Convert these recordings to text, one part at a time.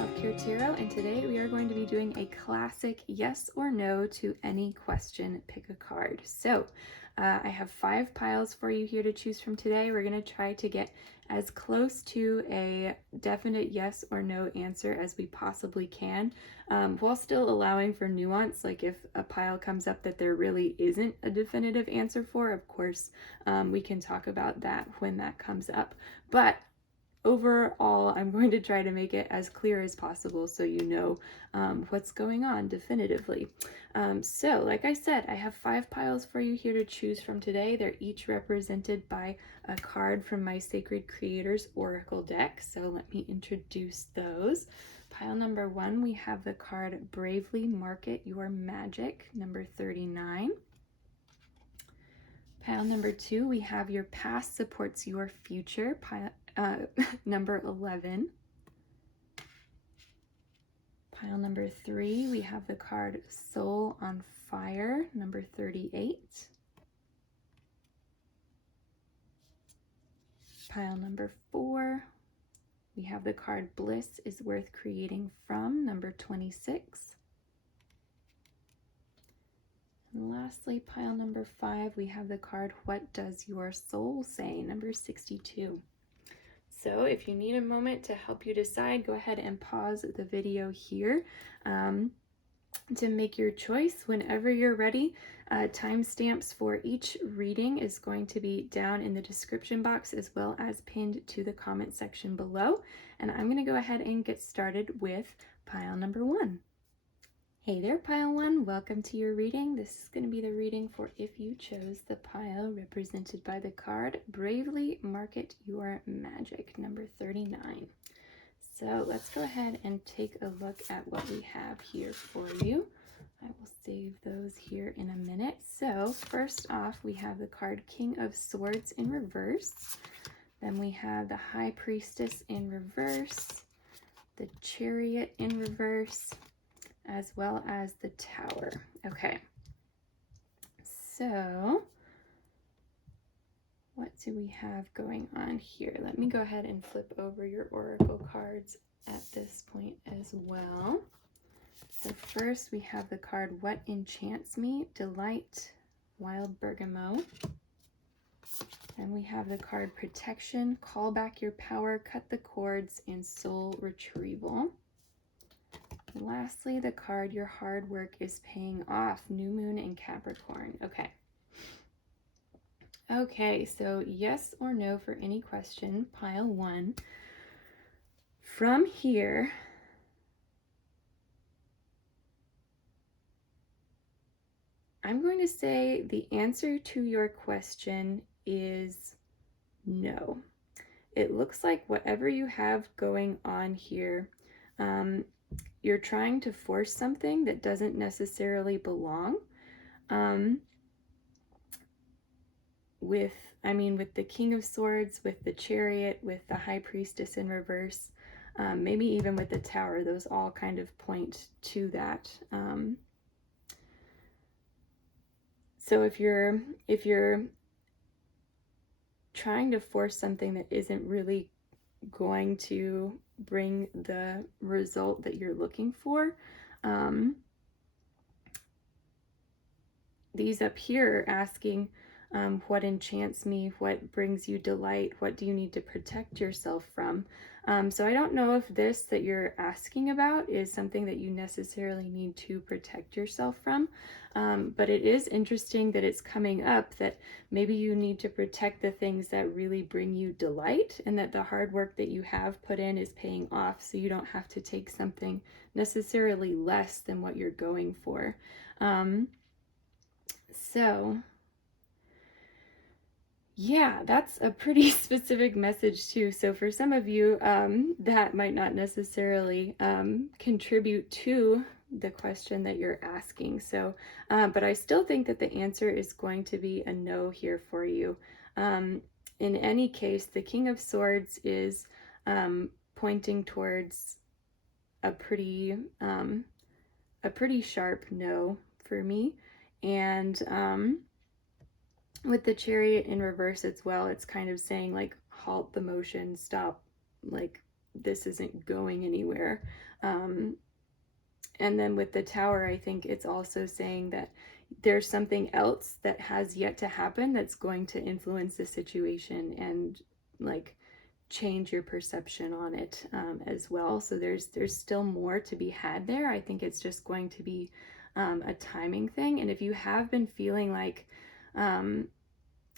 Self-Care Tarot, and today we are going to be doing a classic yes or no to any question, pick a card. So I have 5 piles for you here to choose from today. We're going to try to get as close to a definite yes or no answer as we possibly can, while still allowing for nuance. Like if a pile comes up that there really isn't a definitive answer for, of course, we can talk about that when that comes up. But overall, I'm going to try to make it as clear as possible so you know what's going on definitively. So like I said, I have 5 piles for you here to choose from today. They're each represented by a card from my Sacred Creators Oracle deck. So let me introduce those. Pile number 1, we have the card Bravely Market Your Magic, number 39. Pile number 2, we have Your Past Supports Your Future, number 11. Pile number 3, we have the card Soul on Fire, number 38. Pile number 4, we have the card Bliss is Worth Creating From, number 26. And lastly, pile number 5, we have the card What Does Your Soul Say, number 62. So if you need a moment to help you decide, go ahead and pause the video here to make your choice whenever you're ready. Timestamps for each reading is going to be down in the description box as well as pinned to the comment section below. And I'm going to go ahead and get started with pile number 1. Hey there, pile 1. Welcome to your reading. This is going to be the reading for if you chose the pile represented by the card Bravely Market Your Magic, number 39. So let's go ahead and take a look at what we have here for you. I will save those here in a minute. So first off, we have the card King of Swords in reverse. Then we have the High Priestess in reverse, the Chariot in reverse, as well as the Tower. Okay, so what do we have going on here? Let me go ahead and flip over your oracle cards at this point as well. So first we have the card What Enchants Me, Delight, Wild Bergamot. And we have the card Protection, Call Back Your Power, Cut the Cords, and Soul Retrieval. And lastly, the card Your Hard Work is Paying Off, New Moon in Capricorn. Okay, so yes or no for any question, pile 1. From here, I'm going to say the answer to your question is no. It looks like whatever you have going on here, you're trying to force something that doesn't necessarily belong. With the King of Swords, with the Chariot, with the High Priestess in reverse, maybe even with the Tower, those all kind of point to that. So if you're trying to force something that isn't really going to bring the result that you're looking for, these up here are asking, what enchants me, what brings you delight, what do you need to protect yourself from? So I don't know if this that you're asking about is something that you necessarily need to protect yourself from, but it is interesting that it's coming up that maybe you need to protect the things that really bring you delight, and that the hard work that you have put in is paying off, so you don't have to take something necessarily less than what you're going for. So yeah, that's a pretty specific message too. So for some of you, that might not necessarily contribute to the question that you're asking. So, but I still think that the answer is going to be a no here for you. In any case, the King of Swords is pointing towards a pretty sharp no for me. And with the Chariot in reverse as well, it's kind of saying like, halt the motion, stop, like this isn't going anywhere. And then with the Tower, I think it's also saying that there's something else that has yet to happen that's going to influence the situation and like change your perception on it as well. So there's still more to be had there. I think it's just going to be a timing thing. And if you have been feeling like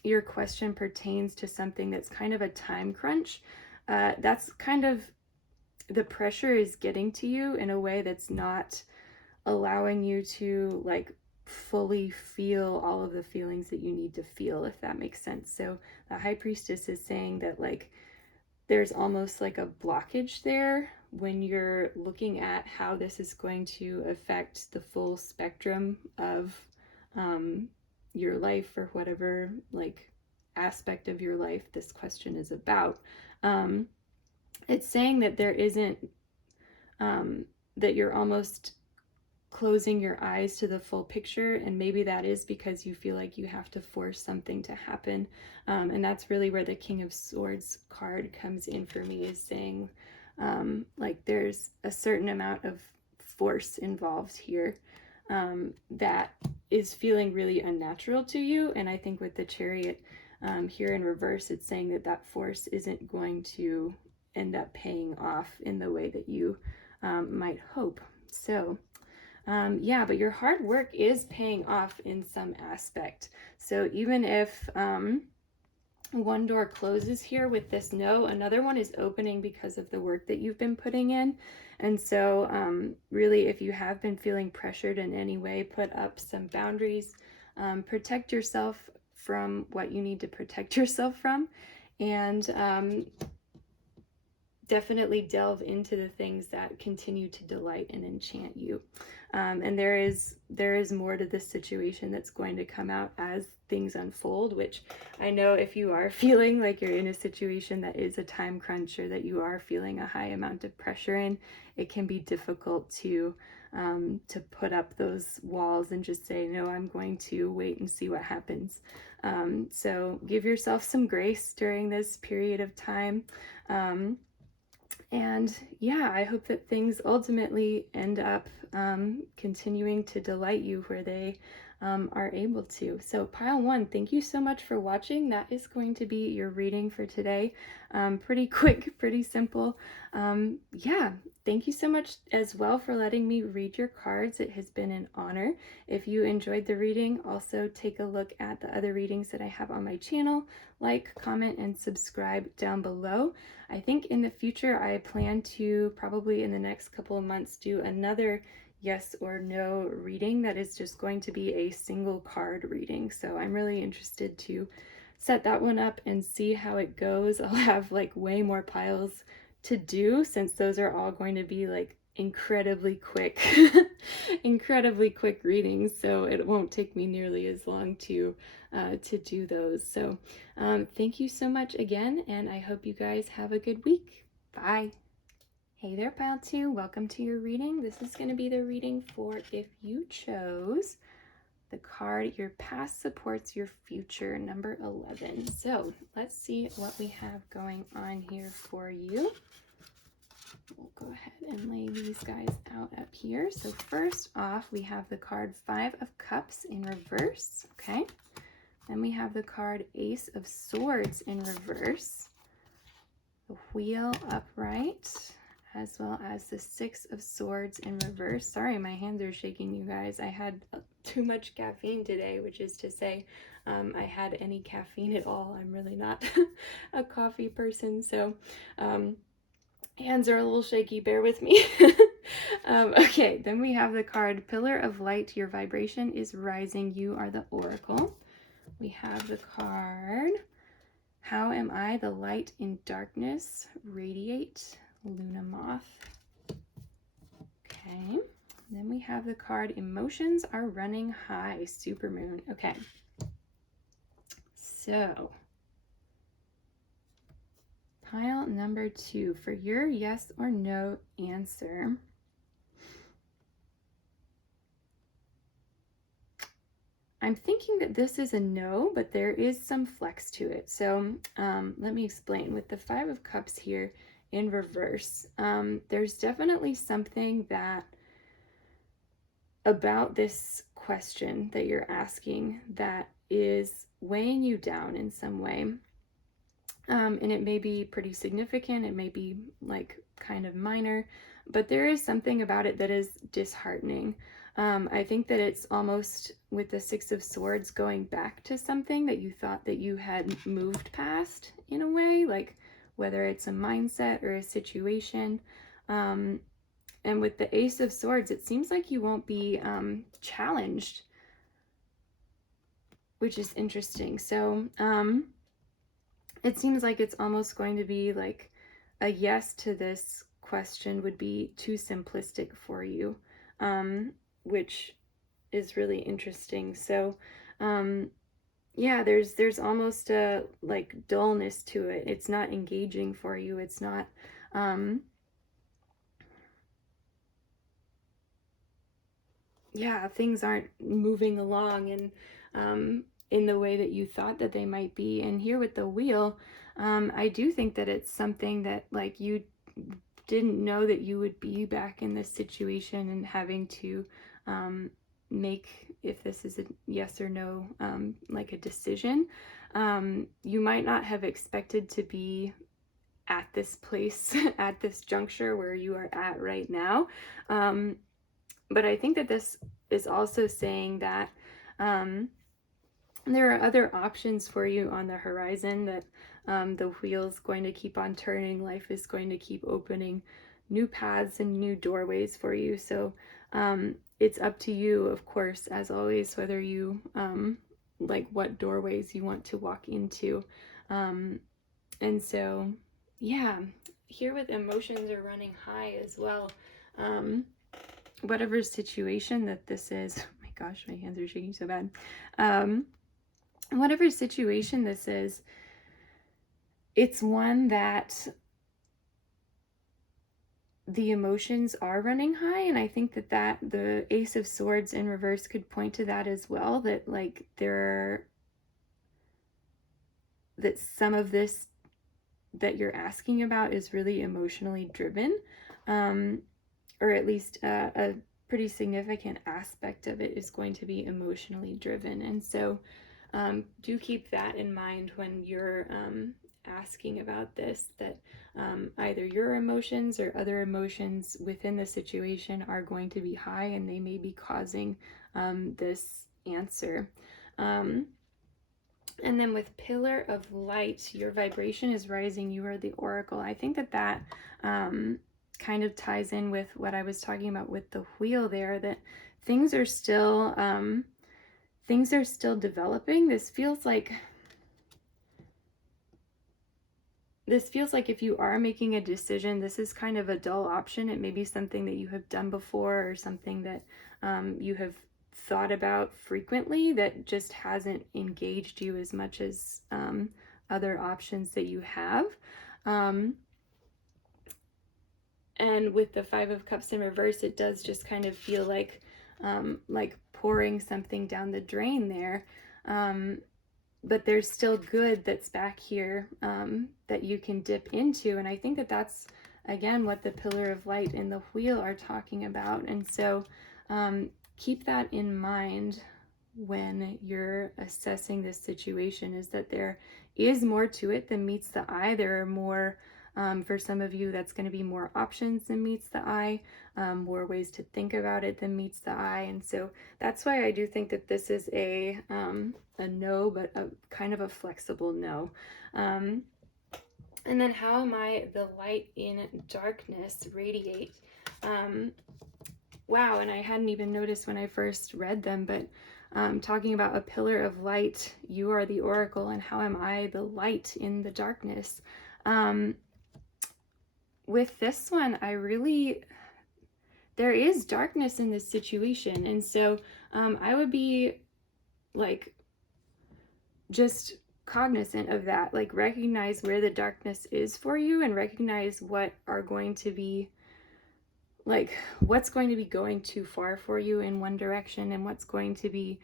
your question pertains to something that's kind of a time crunch, that's kind of the pressure is getting to you in a way that's not allowing you to like fully feel all of the feelings that you need to feel, if that makes sense. So the High Priestess is saying that like there's almost like a blockage there when you're looking at how this is going to affect the full spectrum of your life, or whatever like aspect of your life this question is about. It's saying that there isn't that you're almost closing your eyes to the full picture, and maybe that is because you feel like you have to force something to happen, and that's really where the King of Swords card comes in for me, is saying like there's a certain amount of force involved here that is feeling really unnatural to you. And I think with the Chariot here in reverse, it's saying that that force isn't going to end up paying off in the way that you might hope. So yeah, but your hard work is paying off in some aspect. So even if one door closes here with this no, another one is opening because of the work that you've been putting in. And so really, if you have been feeling pressured in any way, put up some boundaries, protect yourself from what you need to protect yourself from, and definitely delve into the things that continue to delight and enchant you. And there is more to this situation that's going to come out as things unfold, which I know if you are feeling like you're in a situation that is a time crunch, or that you are feeling a high amount of pressure in, it can be difficult to put up those walls and just say, no, I'm going to wait and see what happens. So give yourself some grace during this period of time. And yeah, I hope that things ultimately end up continuing to delight you where they are able to. So pile one, thank you so much for watching. That is going to be your reading for today. Pretty quick, pretty simple. Yeah, thank you so much as well for letting me read your cards. It has been an honor. If you enjoyed the reading, also take a look at the other readings that I have on my channel. Like, comment, and subscribe down below. I think in the future, I plan to probably in the next couple of months do another yes or no reading that is just going to be a single card reading. So I'm really interested to set that one up and see how it goes. I'll have like way more piles to do, since those are all going to be like incredibly quick incredibly quick readings, so it won't take me nearly as long to do those. So thank you so much again, and I hope you guys have a good week. Bye. Hey there, Pile 2. Welcome to your reading. This is going to be the reading for if you chose the card Your Past Supports Your Future, number 11. So let's see what we have going on here for you. We'll go ahead and lay these guys out up here. So first off, we have the card 5 of Cups in reverse. Okay. Then we have the card Ace of Swords in reverse, the Wheel upright, as well as the 6 of Swords in reverse. Sorry, my hands are shaking, you guys. I had too much caffeine today, which is to say I had any caffeine at all. I'm really not a coffee person, so hands are a little shaky, bear with me. Okay, then we have the card Pillar of Light. Your vibration is rising. You are the Oracle. We have the card How Am I the Light in Darkness? Radiate. Luna Moth. Okay, then we have the card Emotions Are Running High. Supermoon. Okay, so pile number 2 for your yes or no answer. I'm thinking that this is a no, but there is some flex to it. So let me explain. With the 5 of Cups here, in reverse. There's definitely something that about this question that you're asking that is weighing you down in some way. And it may be pretty significant, it may be like kind of minor, but there is something about it that is disheartening. I think that it's almost with the Six of Swords going back to something that you thought that you had moved past in a way, like whether it's a mindset or a situation. And with the Ace of Swords, it seems like you won't be challenged, which is interesting. So it seems like it's almost going to be like a yes to this question would be too simplistic for you, which is really interesting. So yeah, there's almost a like dullness to it. It's not engaging for you. It's not yeah, things aren't moving along and in the way that you thought that they might be. And here with the wheel, I do think that it's something that like you didn't know that you would be back in this situation and having to make, if this is a yes or no, like a decision. You might not have expected to be at this place at this juncture where you are at right now. But I think that this is also saying that there are other options for you on the horizon, that the wheel's going to keep on turning. Life is going to keep opening new paths and new doorways for you. So it's up to you, of course, as always, whether you like what doorways you want to walk into. And so, yeah, here with emotions are running high as well. Whatever situation that this is, oh my gosh, my hands are shaking so bad. Whatever situation this is, it's one that the emotions are running high. And I think that the Ace of Swords in reverse could point to that as well, that like that some of this that you're asking about is really emotionally driven. Or at least a pretty significant aspect of it is going to be emotionally driven. And so do keep that in mind when you're asking about this, that either your emotions or other emotions within the situation are going to be high, and they may be causing this answer. And then with Pillar of Light, your vibration is rising. You are the Oracle. I think that kind of ties in with what I was talking about with the wheel there, that things are still developing. This feels like if you are making a decision, this is kind of a dull option. It may be something that you have done before, or something that you have thought about frequently that just hasn't engaged you as much as other options that you have. And with the Five of Cups in reverse, it does just kind of feel like pouring something down the drain there. But there's still good that's back here that you can dip into. And I think that that's, again, what the Pillar of Light and the wheel are talking about. And so keep that in mind when you're assessing this situation, is that there is more to it than meets the eye. There are more, for some of you, that's going to be more options than meets the eye, more ways to think about it than meets the eye. And so that's why I do think that this is a no, but a kind of a flexible no. And then how am I the light in darkness radiate? Wow, and I hadn't even noticed when I first read them, but talking about a pillar of light, you are the oracle, and how am I the light in the darkness? With this one, there is darkness in this situation, and so I would be like just cognizant of that, like recognize where the darkness is for you, and recognize what are going to be what's going to be going too far for you in one direction, and what's going to be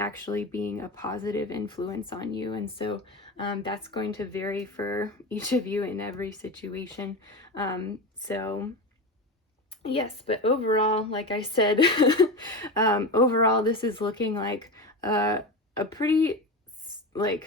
actually being a positive influence on you. And so that's going to vary for each of you in every situation. So yes, but overall, like I said, overall, this is looking like a pretty, like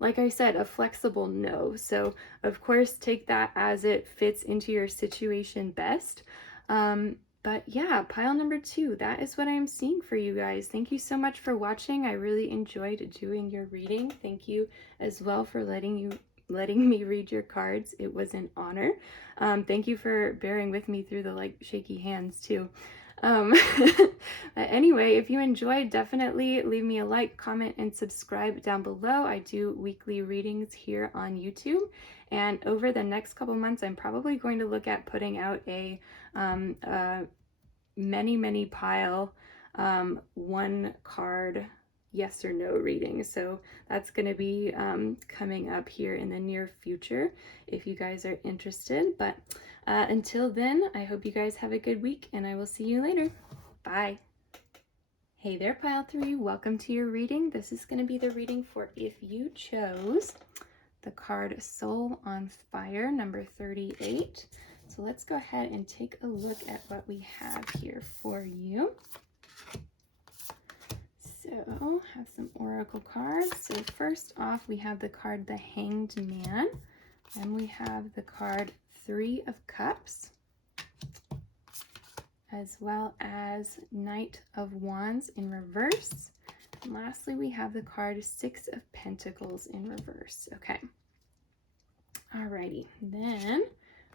I said, a flexible no. So of course, take that as it fits into your situation best. But yeah, pile number 2, that is what I'm seeing for you guys. Thank you so much for watching. I really enjoyed doing your reading. Thank you as well for letting me read your cards. It was an honor. Thank you for bearing with me through the like shaky hands too. Anyway, if you enjoyed, definitely leave me a like, comment, and subscribe down below. I do weekly readings here on YouTube, and over the next couple months, I'm probably going to look at putting out a many pile one card yes or no reading. So that's going to be coming up here in the near future if you guys are interested. But until then, I hope you guys have a good week, and I will see you later. Bye. Hey there, pile 3. Welcome to your reading. This is going to be the reading for if you chose the card Soul on Fire, number 38. So let's go ahead and take a look at what we have here for you. So, have some oracle cards. So first off, we have the card the Hanged Man. Then we have the card 3 of Cups, as well as Knight of Wands in reverse. And lastly, we have the card 6 of Pentacles in reverse. Okay. Alrighty. Then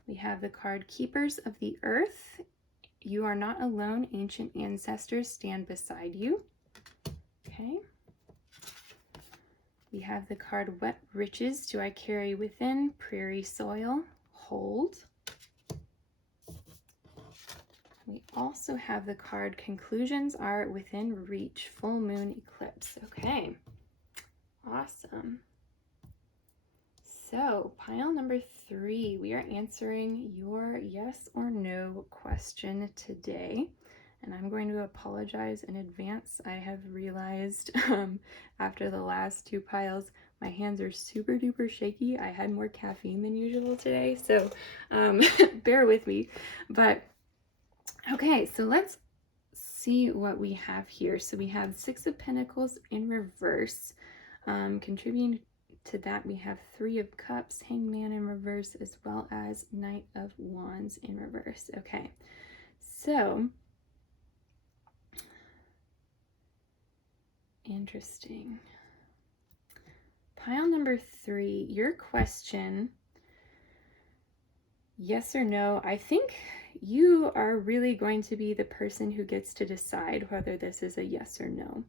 we have the card Keepers of the Earth. You are not alone. Ancient ancestors stand beside you. Okay. We have the card What Riches Do I Carry Within? Prairie Soil. Hold. We also have the card Conclusions Are Within Reach. Full Moon Eclipse. Okay. Awesome. So, pile number 3, we are answering your yes or no question today. And I'm going to apologize in advance. I have realized after the last 2 piles, my hands are super duper shaky. I had more caffeine than usual today, so bear with me. But okay, so let's see what we have here. So we have 6 of Pentacles in reverse. Contributing to that, we have 3 of Cups, Hanged Man in reverse, as well as Knight of Wands in reverse. Okay, so interesting. Pile number 3, your question, yes or no, I think you are really going to be the person who gets to decide whether this is a yes or no.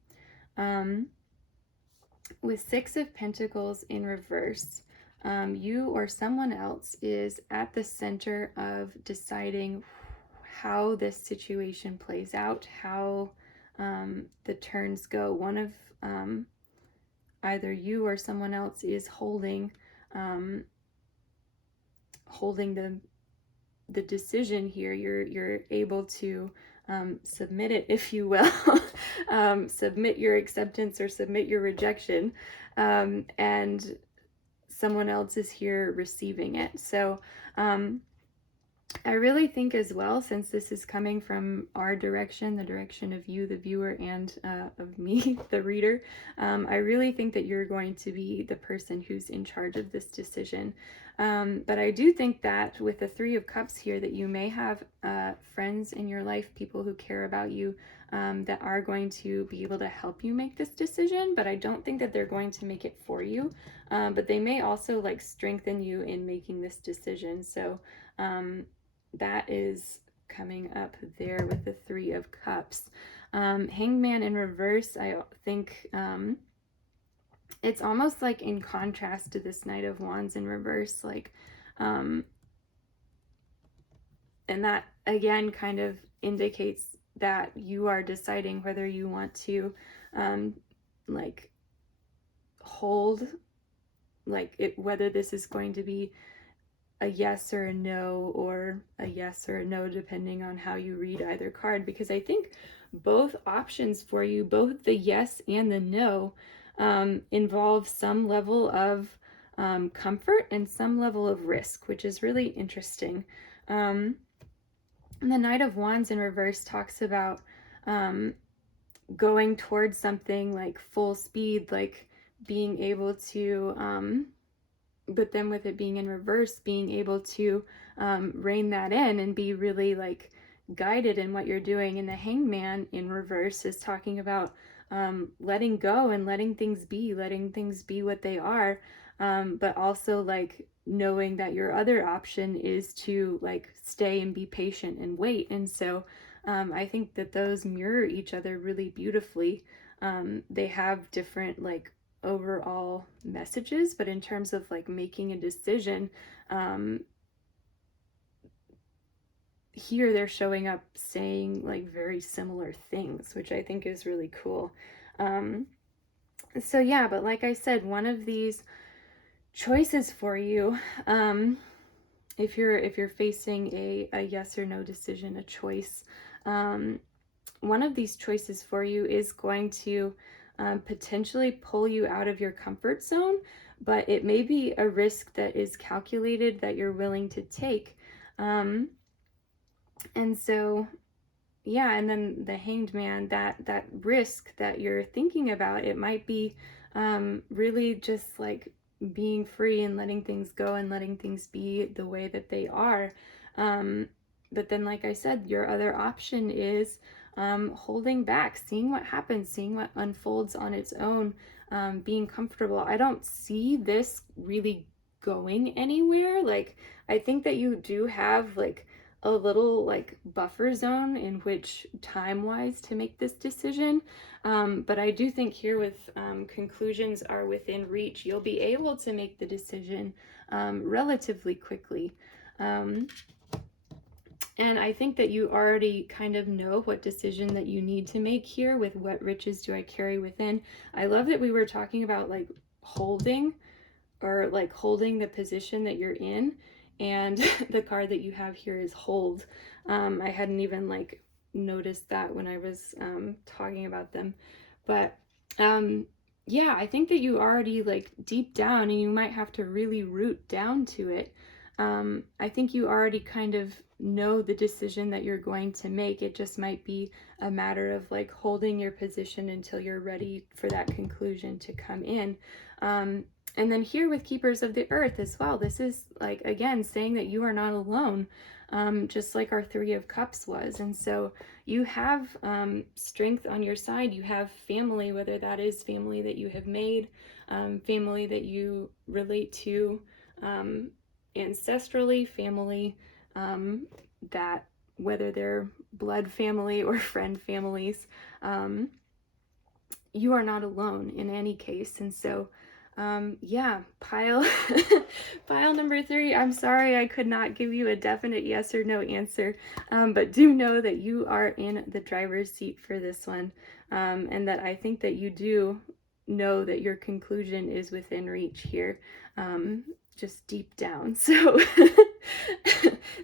With 6 of Pentacles in reverse, you or someone else is at the center of deciding how this situation plays out, how the turns go. One of either you or someone else is holding the decision here. You're able to submit it, if you will, submit your acceptance or submit your rejection, and someone else is here receiving it. So I really think as well, since this is coming from our direction, the direction of you, the viewer, and of me, the reader, I really think that you're going to be the person who's in charge of this decision. But I do think that with the 3 of Cups here, that you may have friends in your life, people who care about you, that are going to be able to help you make this decision, but I don't think that they're going to make it for you. But they may also like strengthen you in making this decision. So that is coming up there with the 3 of Cups. Hanged Man in reverse, I think it's almost like in contrast to this Knight of Wands in reverse, like, and that again kind of indicates that you are deciding whether you want to like hold, like it, whether this is going to be a yes or a no, or a yes or a no, depending on how you read either card. Because I think both options for you, both the yes and the no, involve some level of comfort and some level of risk, which is really interesting. And the Knight of Wands in reverse talks about going towards something like full speed, like being able to, but then with it being in reverse, being able to rein that in and be really like guided in what you're doing. And the Hangman in reverse is talking about letting go and letting things be what they are, but also like knowing that your other option is to like stay and be patient and wait. And so I think that those mirror each other really beautifully. They have different like overall messages, but in terms of like making a decision, here they're showing up saying like very similar things, which I think is really cool. So yeah, but like I said, one of these choices for you, if you're facing a yes or no decision, a choice, one of these choices for you is going to potentially pull you out of your comfort zone, but it may be a risk that is calculated that you're willing to take. And so, yeah, and then the Hanged Man, that risk that you're thinking about, it might be really just like being free and letting things go and letting things be the way that they are. But then, like I said, your other option is holding back, seeing what happens, seeing what unfolds on its own, being comfortable. I don't see this really going anywhere. Like, I think that you do have like a little like buffer zone in which time-wise to make this decision. But I do think here with conclusions are within reach, you'll be able to make the decision relatively quickly. And I think that you already kind of know what decision that you need to make here with what riches do I carry within. I love that we were talking about like holding, or like holding the position that you're in, and the card that you have here is hold. I hadn't even like noticed that when I was talking about them, but yeah, I think that you already like deep down, and you might have to really root down to it. I think you already kind of know the decision that you're going to make. It just might be a matter of like holding your position until you're ready for that conclusion to come in. And then here with Keepers of the Earth as well, this is like, again, saying that you are not alone, just like our Three of Cups was. And so you have strength on your side. You have family, whether that is family that you have made, family that you relate to ancestrally, family that, whether they're blood family or friend families, you are not alone in any case. And so yeah, pile pile number 3, I'm sorry I could not give you a definite yes or no answer, but do know that you are in the driver's seat for this one, and that I think that you do know that your conclusion is within reach here, just deep down. So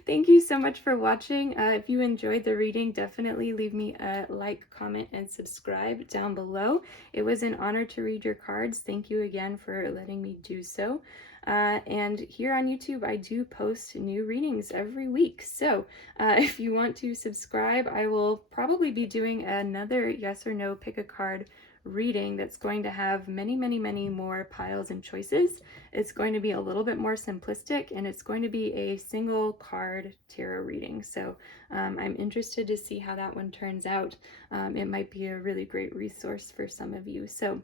thank you so much for watching. If you enjoyed the reading, definitely leave me a like, comment, and subscribe down below. It was an honor to read your cards. Thank you again for letting me do so. And here on YouTube, I do post new readings every week. So if you want to subscribe, I will probably be doing another yes or no pick a card reading that's going to have many, many, many more piles and choices. It's going to be a little bit more simplistic, and it's going to be a single card tarot reading. So I'm interested to see how that one turns out. It might be a really great resource for some of you. So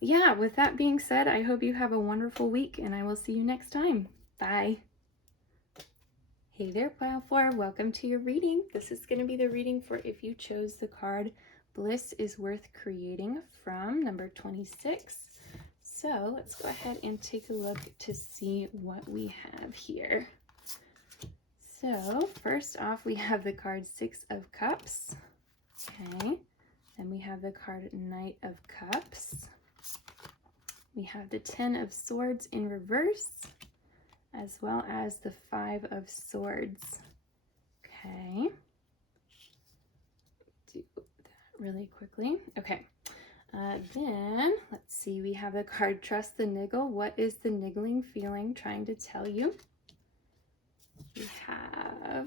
yeah, with that being said, I hope you have a wonderful week, and I will see you next time. Bye. Hey there, Pile 4. Welcome to your reading. This is going to be the reading for if you chose the card Bliss is Worth Creating from number 26. So let's go ahead and take a look to see what we have here. So first off, we have the card Six of Cups. Okay. Then we have the card Knight of Cups. We have the Ten of Swords in reverse, as well as the Five of Swords. Okay. really quickly. Okay. Then, let's see, we have the card Trust the Niggle. What is the niggling feeling trying to tell you? We have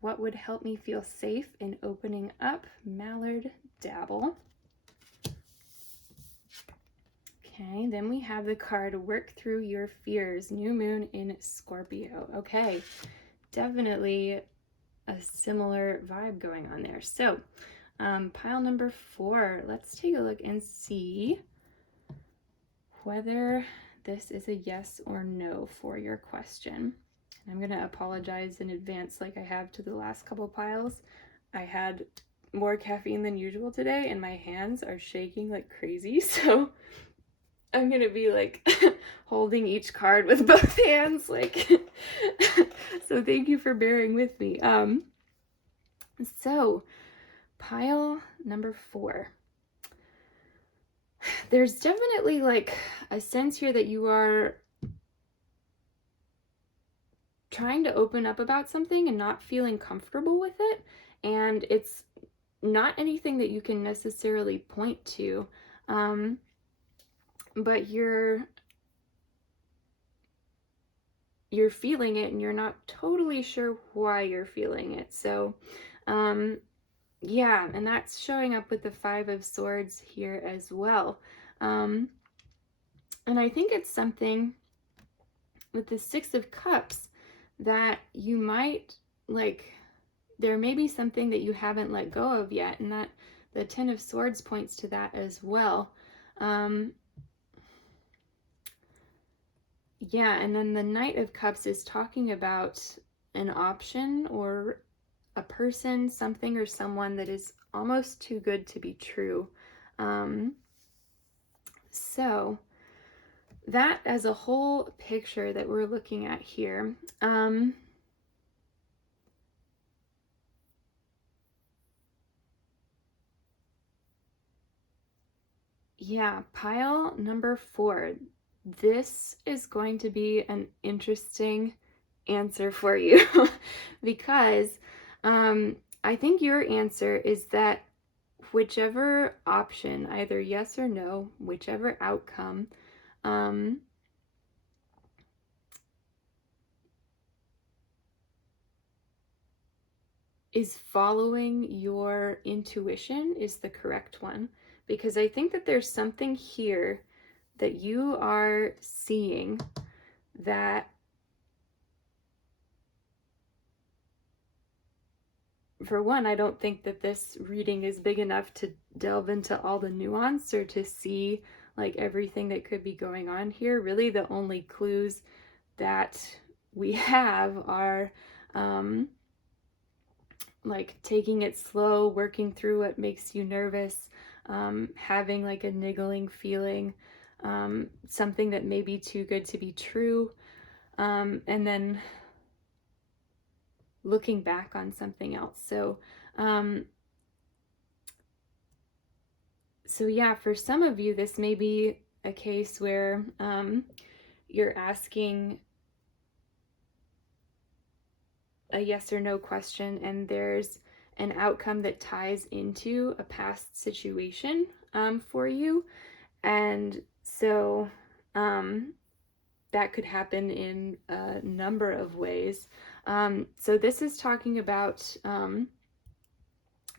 what would help me feel safe in opening up? Mallard Dabble. Okay, then we have the card Work Through Your Fears. New Moon in Scorpio. Okay, definitely a similar vibe going on there. So, pile number 4, let's take a look and see whether this is a yes or no for your question. And I'm going to apologize in advance like I have to the last couple piles. I had more caffeine than usual today and my hands are shaking like crazy, so I'm going to be like holding each card with both hands, like so thank you for bearing with me. So pile number 4. There's definitely like a sense here that you are trying to open up about something and not feeling comfortable with it, and it's not anything that you can necessarily point to, but you're feeling it and you're not totally sure why you're feeling it. So yeah, and that's showing up with the 5 of Swords here as well. And I think it's something with the 6 of Cups that you might, like, there may be something that you haven't let go of yet, and that the 10 of Swords points to that as well. Yeah, and then the Knight of Cups is talking about an option or a person, something or someone that is almost too good to be true. So that as a whole picture that we're looking at here, yeah, pile number 4. This is going to be an interesting answer for you because I think your answer is that whichever option, either yes or no, whichever outcome, is following your intuition is the correct one. Because I think that there's something here that you are seeing that, for one, I don't think that this reading is big enough to delve into all the nuance or to see like everything that could be going on here. Really, the only clues that we have are like taking it slow, working through what makes you nervous, having like a niggling feeling, something that may be too good to be true, and then looking back on something else. So yeah, for some of you, this may be a case where you're asking a yes or no question and there's an outcome that ties into a past situation for you. And so that could happen in a number of ways. So this is talking about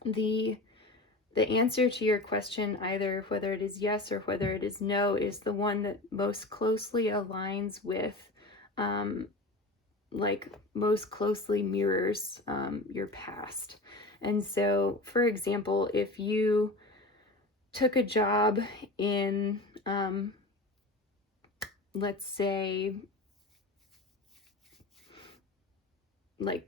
the answer to your question, either whether it is yes or whether it is no, is the one that most closely aligns with, like most closely mirrors your past. And so, for example, if you took a job in, let's say, like,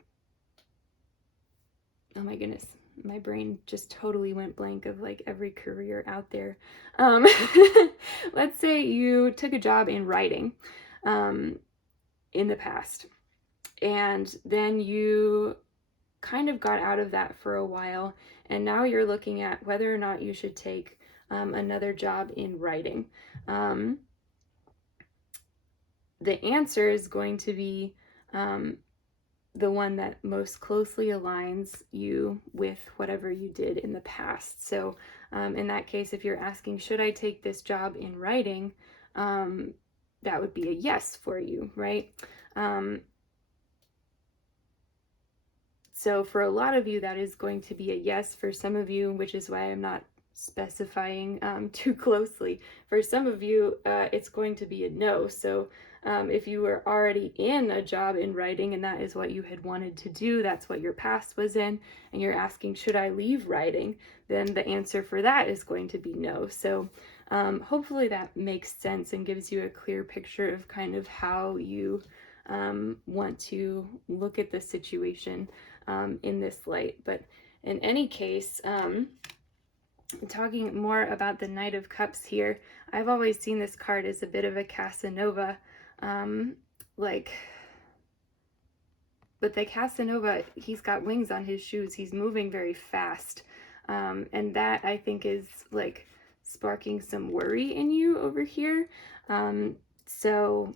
oh my goodness, my brain just totally went blank of like every career out there. Let's say you took a job in writing in the past, and then you kind of got out of that for a while, and now you're looking at whether or not you should take another job in writing. The answer is going to be the one that most closely aligns you with whatever you did in the past. So in that case, if you're asking, should I take this job in writing? That would be a yes for you, right? So for a lot of you, that is going to be a yes. For some of you, which is why I'm not specifying too closely, for some of you, it's going to be a no. So if you were already in a job in writing and that is what you had wanted to do, that's what your past was in, and you're asking, should I leave writing? Then the answer for that is going to be no. So hopefully that makes sense and gives you a clear picture of kind of how you want to look at the situation in this light. But in any case, talking more about the Knight of Cups here, I've always seen this card as a bit of a Casanova, but the Casanova, he's got wings on his shoes, he's moving very fast, and that I think is like sparking some worry in you over here. So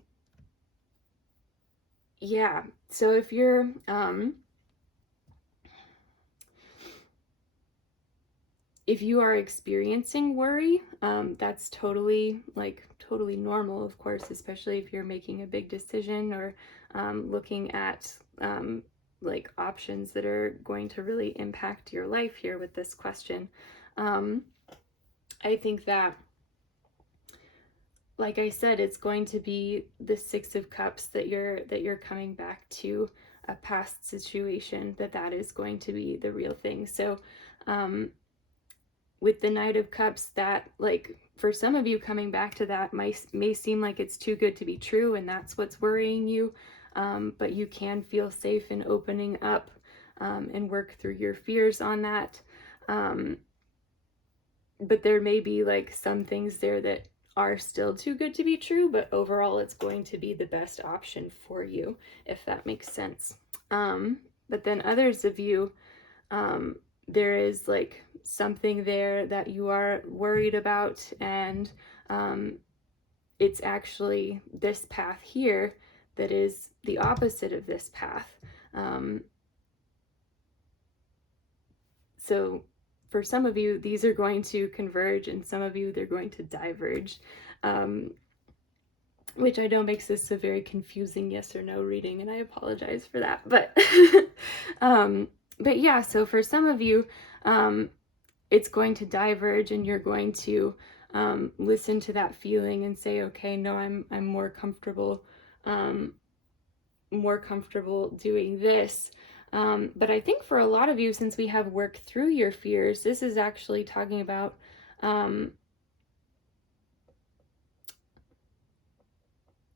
yeah, so if you're if you are experiencing worry, that's totally normal, of course, especially if you're making a big decision or looking at like options that are going to really impact your life here with this question. I think that, like I said, it's going to be the Six of Cups that you're coming back to a past situation, that is going to be the real thing. So with the Knight of Cups, that, like, for some of you, coming back to that may seem like it's too good to be true, and that's what's worrying you, but you can feel safe in opening up and work through your fears on that. But there may be like some things there that are still too good to be true, but overall it's going to be the best option for you, if that makes sense. But then others of you, there is like something there that you are worried about, and it's actually this path here that is the opposite of this path. So for some of you, these are going to converge, and some of you, they're going to diverge, which I know makes this a very confusing yes or no reading, and I apologize for that. But yeah, so for some of you, it's going to diverge, and you're going to listen to that feeling and say, okay, no, I'm more comfortable doing this. But I think for a lot of you, since we have worked through your fears, this is actually talking about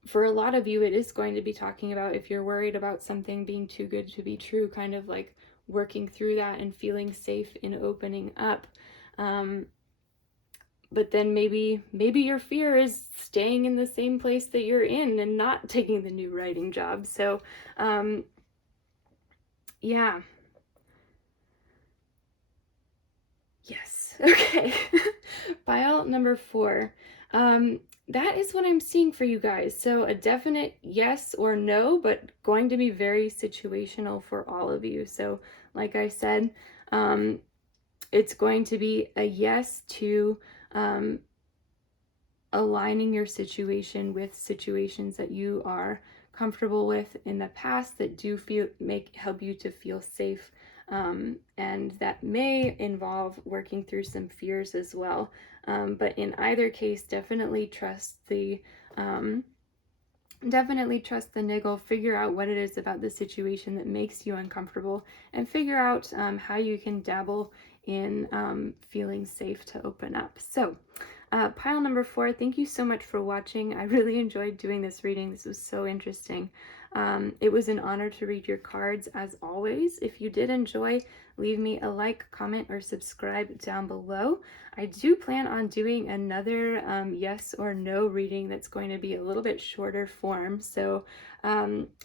for a lot of you, it is going to be talking about, if you're worried about something being too good to be true, kind of like working through that and feeling safe in opening up. But then maybe your fear is staying in the same place that you're in and not taking the new writing job. So yeah. Yes. Okay. Pile number 4. That is what I'm seeing for you guys. So a definite yes or no, but going to be very situational for all of you. So like I said, it's going to be a yes to aligning your situation with situations that you are comfortable with in the past, that do help you to feel safe, and that may involve working through some fears as well. But in either case, definitely trust the niggle. Figure out what it is about the situation that makes you uncomfortable, and figure out how you can dabble in feeling safe to open up. So pile number 4, thank you so much for watching. I really enjoyed doing this reading. This was so interesting. It was an honor to read your cards, as always. If you did enjoy, leave me a like, comment, or subscribe down below. I do plan on doing another yes or no reading that's going to be a little bit shorter form. So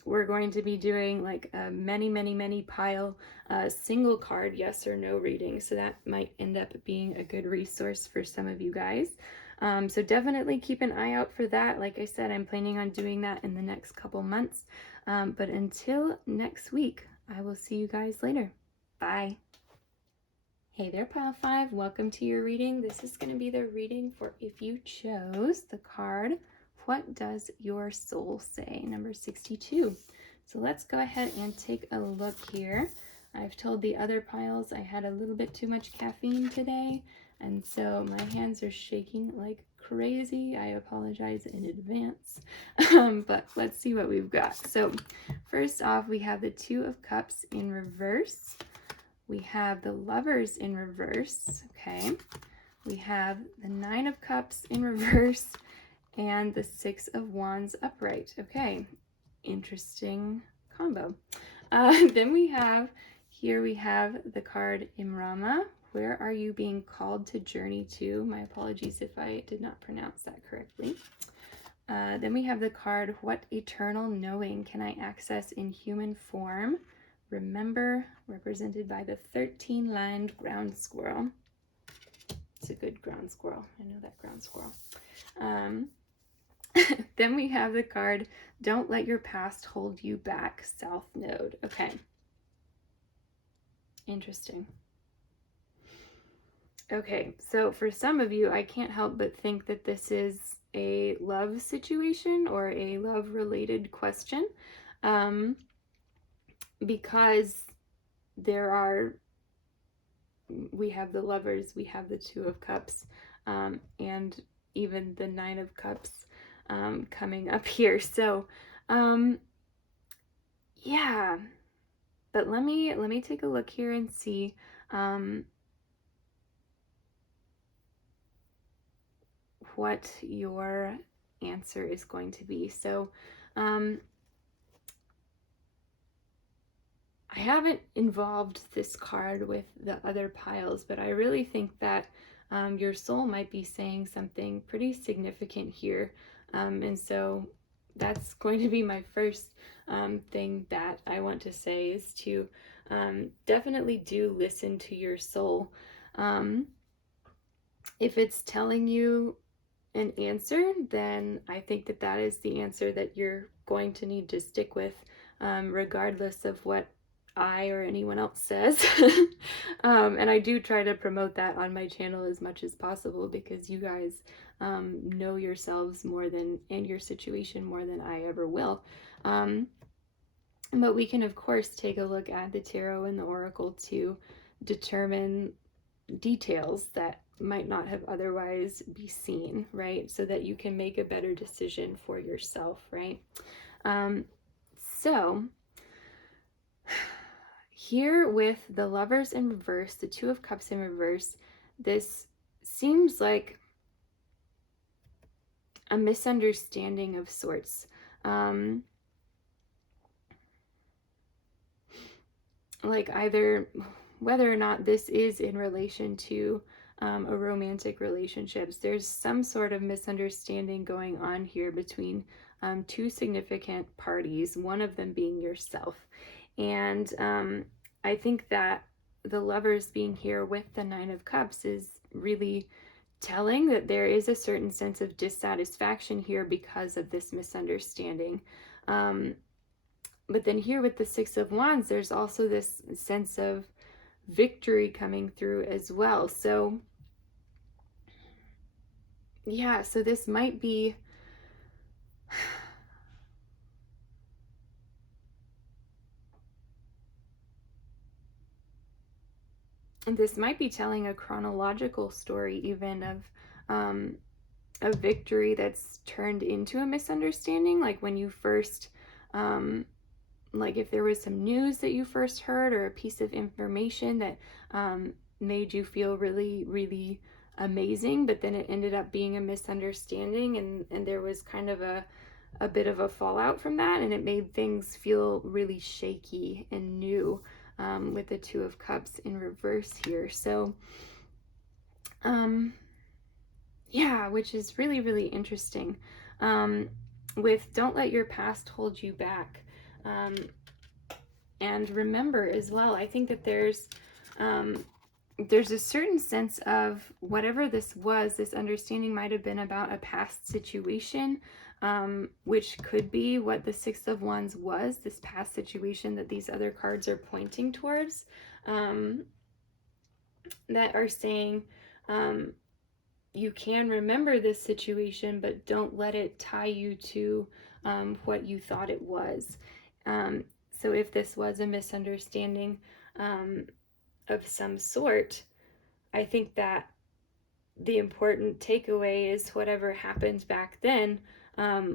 we're going to be doing like a many pile single card yes or no reading. So that might end up being a good resource for some of you guys. So definitely keep an eye out for that. Like I said, I'm planning on doing that in the next couple months. But until next week, I will see you guys later. Bye. Hey there, Pile 5. Welcome to your reading. This is going to be the reading for if you chose the card, What Does Your Soul Say? Number 62. So let's go ahead and take a look here. I've told the other piles I had a little bit too much caffeine today, and so my hands are shaking like crazy. I apologize in advance, but let's see what we've got. So first off, we have the Two of Cups in reverse. We have the Lovers in reverse, okay? We have the Nine of Cups in reverse and the Six of Wands upright. Okay, interesting combo. Then we have the card Imrama. Where are you being called to journey to? My apologies if I did not pronounce that correctly. Then we have the card What Eternal Knowing Can I Access in Human Form? Remember, represented by the 13-lined ground squirrel. It's a good ground squirrel. I know that ground squirrel. Then we have the card, Don't Let Your Past Hold You Back, South Node. Okay. Interesting. Okay, so for some of you, I can't help but think that this is a love situation or a love-related question. Because we have the Lovers, we have the Two of Cups, and even the Nine of Cups coming up here. So, yeah. But let me take a look here and see what your answer is going to be. So, I haven't involved this card with the other piles, but I really think that your soul might be saying something pretty significant here. And so that's going to be my first thing that I want to say is to definitely do listen to your soul. If it's telling you an answer, then I think that that is the answer that you're going to need to stick with, regardless of what I or anyone else says. And I do try to promote that on my channel as much as possible because you guys know yourselves more than, and your situation more than I ever will. But we can of course take a look at the tarot and the oracle to determine details that might not have otherwise be seen, right? So that you can make a better decision for yourself, right? So here with the Lovers in reverse, the Two of Cups in reverse, this seems like a misunderstanding of sorts. Like either whether or not this is in relation to a romantic relationships, there's some sort of misunderstanding going on here between two significant parties, one of them being yourself. And I think that the Lovers being here with the Nine of Cups is really telling that there is a certain sense of dissatisfaction here because of this misunderstanding. But then here with the Six of Wands, there's also this sense of victory coming through as well. So yeah, so this might be telling a chronological story even of a victory that's turned into a misunderstanding. Like when you first like if there was some news that you first heard or a piece of information that made you feel really, really amazing, but then it ended up being a misunderstanding, and there was kind of a bit of a fallout from that, and it made things feel really shaky and new with the Two of Cups in reverse here. So yeah, which is really, really interesting. With Don't Let Your Past Hold You Back. And remember as well, I think that there's there's a certain sense of whatever this was, this understanding might have been about a past situation, which could be what the Six of Wands was, this past situation that these other cards are pointing towards, that are saying, you can remember this situation, but don't let it tie you to what you thought it was. So if this was a misunderstanding of some sort, I think that the important takeaway is whatever happened back then,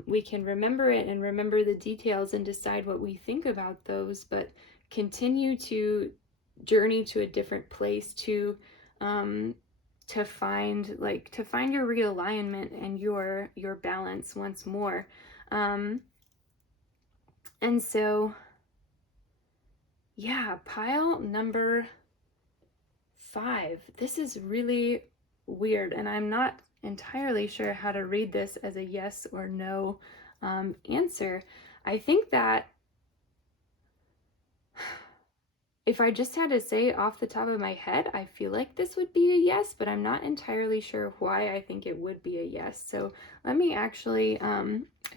we can remember it and remember the details and decide what we think about those, but continue to journey to a different place to find your realignment and your balance once more. And so yeah, pile number 5. This is really weird, and I'm not entirely sure how to read this as a yes or no answer. I think that if I just had to say off the top of my head, I feel like this would be a yes, but I'm not entirely sure why I think it would be a yes. So let me actually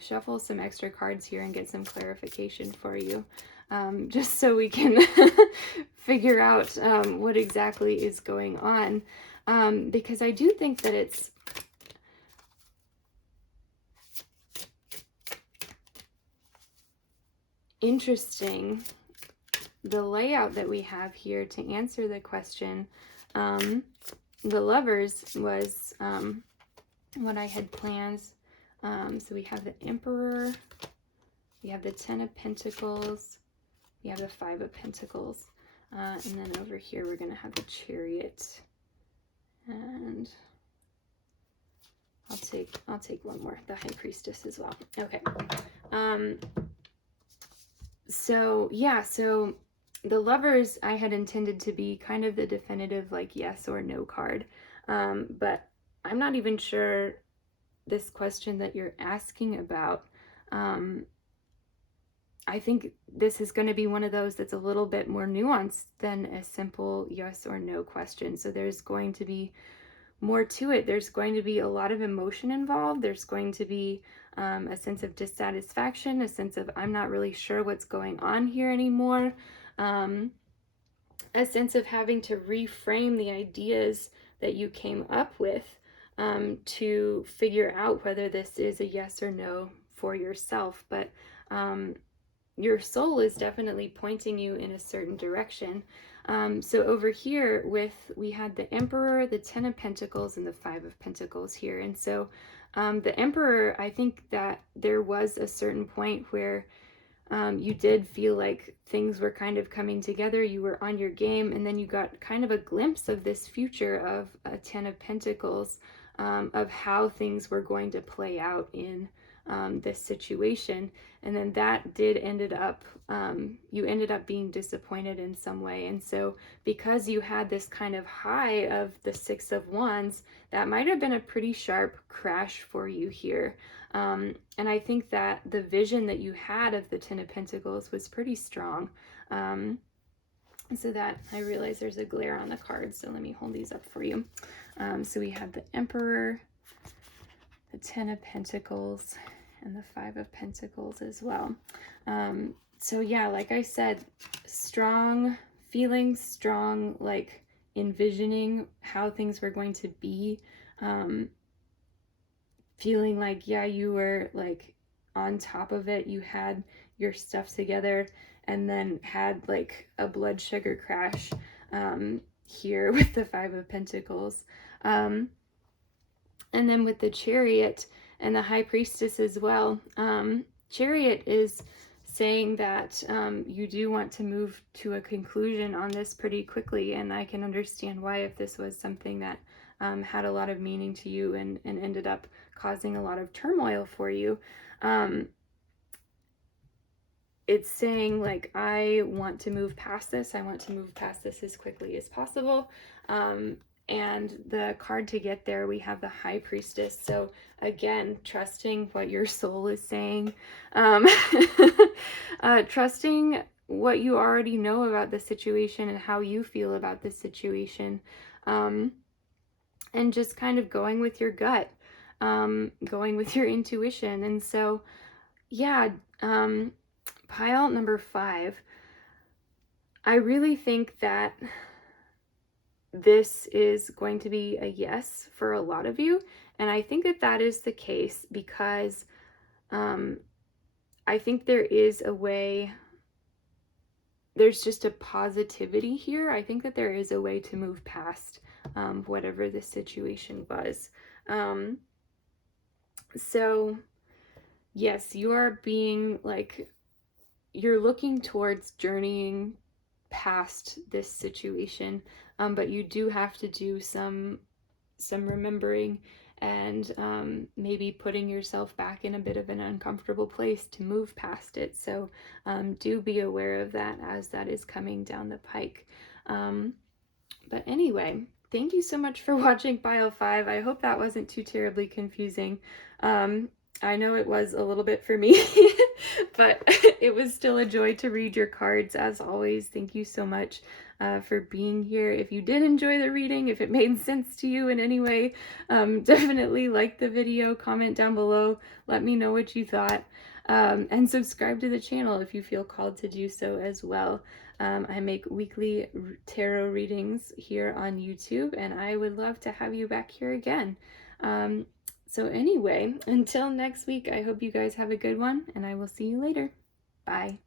shuffle some extra cards here and get some clarification for you, just so we can figure out what exactly is going on, because I do think that it's interesting, the layout that we have here to answer the question. The Lovers was what I had planned. So we have the Emperor, we have the Ten of Pentacles, we have the Five of Pentacles, and then over here we're going to have the Chariot, and I'll take one more, the High Priestess as well. Okay. So yeah, so the Lovers I had intended to be kind of the definitive like yes or no card, but I'm not even sure this question that you're asking about. I think this is going to be one of those that's a little bit more nuanced than a simple yes or no question. So there's going to be more to it. There's going to be a lot of emotion involved. There's going to be a sense of dissatisfaction, a sense of I'm not really sure what's going on here anymore, a sense of having to reframe the ideas that you came up with to figure out whether this is a yes or no for yourself. But your soul is definitely pointing you in a certain direction. So over here we had the Emperor, the Ten of Pentacles, and the Five of Pentacles here. And so the Emperor, I think that there was a certain point where you did feel like things were kind of coming together, you were on your game, and then you got kind of a glimpse of this future of a Ten of Pentacles, of how things were going to play out in this situation. And then that did ended up, you ended up being disappointed in some way. And so because you had this kind of high of the Six of Wands, that might have been a pretty sharp crash for you here. And I think that the vision that you had of the Ten of Pentacles was pretty strong. So that, I realize there's a glare on the cards, so let me hold these up for you. So we have the Emperor, the Ten of Pentacles, and the Five of Pentacles as well. So yeah, like I said, strong feelings, strong like envisioning how things were going to be, feeling like, yeah, you were like on top of it, you had your stuff together, and then had like a blood sugar crash here with the Five of Pentacles. And then with the Chariot and the High Priestess as well. Chariot is saying that you do want to move to a conclusion on this pretty quickly, and I can understand why, if this was something that had a lot of meaning to you and ended up causing a lot of turmoil for you. It's saying like, I want to move past this. I want to move past this as quickly as possible. And the card to get there, we have the High Priestess. So again, trusting what your soul is saying, trusting what you already know about the situation and how you feel about the situation, and just kind of going with your gut, going with your intuition. And so, yeah, pile number 5, I really think that this is going to be a yes for a lot of you. And I think that that is the case because I think there is a way, there's just a positivity here. I think that there is a way to move past whatever the situation was. So, yes, you are being like, you're looking towards journeying past this situation, but you do have to do some remembering and maybe putting yourself back in a bit of an uncomfortable place to move past it. So do be aware of that as that is coming down the pike. But anyway, thank you so much for watching Pile 5. I hope that wasn't too terribly confusing. I know it was a little bit for me, but it was still a joy to read your cards as always. Thank you so much for being here. If you did enjoy the reading, if it made sense to you in any way, definitely like the video, comment down below, let me know what you thought, and subscribe to the channel if you feel called to do so as well. I make weekly tarot readings here on YouTube, and I would love to have you back here again. So anyway, until next week, I hope you guys have a good one, and I will see you later. Bye.